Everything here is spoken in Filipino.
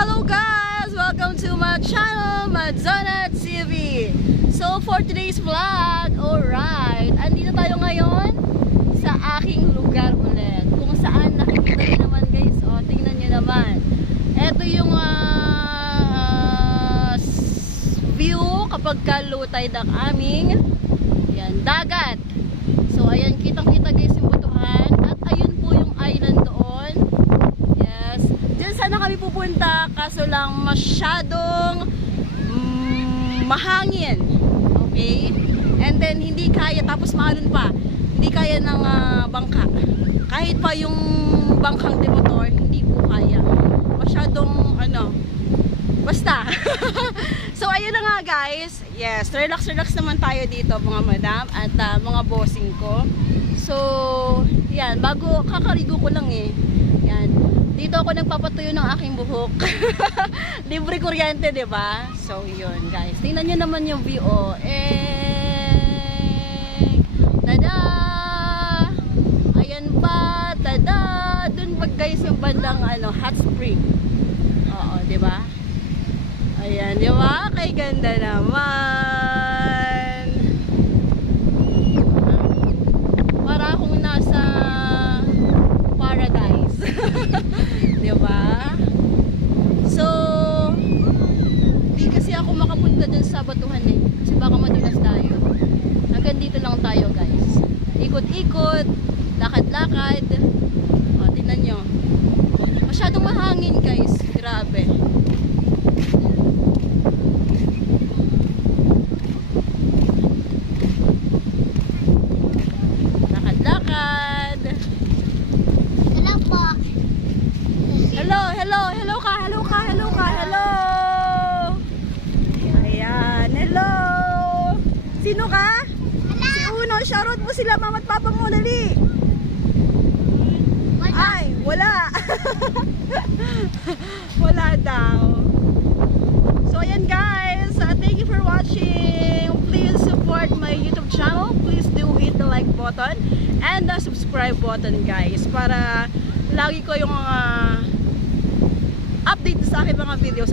hello guys! Welcome to my channel, Madzona TV. So for today's vlog, alright, andito tayo ngayon sa aking lugar ulit. Kung saan nakikita niyo naman guys, o tingnan niyo naman. Ito yung ah, s- view kapag ka low tide ang aming yan, dagat. So ayan, kitang-kita guys yung butuhan. At ayun po yung island doon. Yes. Diyan sana kami pupunta kaso lang masyadong mm, mahangin. Okay? And then hindi kaya tapos maalon pa. Hindi kaya ng ah, bangka. Kahit pa yung bangkang de motor, hindi po kaya. Masyadong ano, basta. so ayun na nga guys. Yes, relax relax naman tayo dito mga madam at ah, mga bossing ko. So, yan, bago kakaligo ko lang eh. Yan. Dito ako nagpapatuyo ng aking buhok. Libre kuryente, 'di ba? So, yun, guys. Tingnan niyo naman yung view oh. Eh Tada! Ayan pa, tada! Doon pag guys yung bandang ano, hot spring. Oo, 'di ba? Ayan, di ba? Kay ganda naman. Para akong nasa paradise. di ba? So, di kasi ako makapunta batuhan eh. Kasi baka madulas tayo. Hanggang dito lang tayo guys. Ikot-ikot, lakad-lakad. O, tingnan nyo. Masyadong mahangin guys. Grabe. Lakad-lakad. Hello po. Hello, hello ka, hello ka, hello. Ayan, hello. Sino ka? Si Uno, shoutout mo sila mama at papa mo, dali. Wala. Ay, wala. wala daw. So ayan guys, uh, thank you for watching. Please support my YouTube channel. Please do hit the like button and the subscribe button guys para lagi ko yung mga update sa aking mga videos.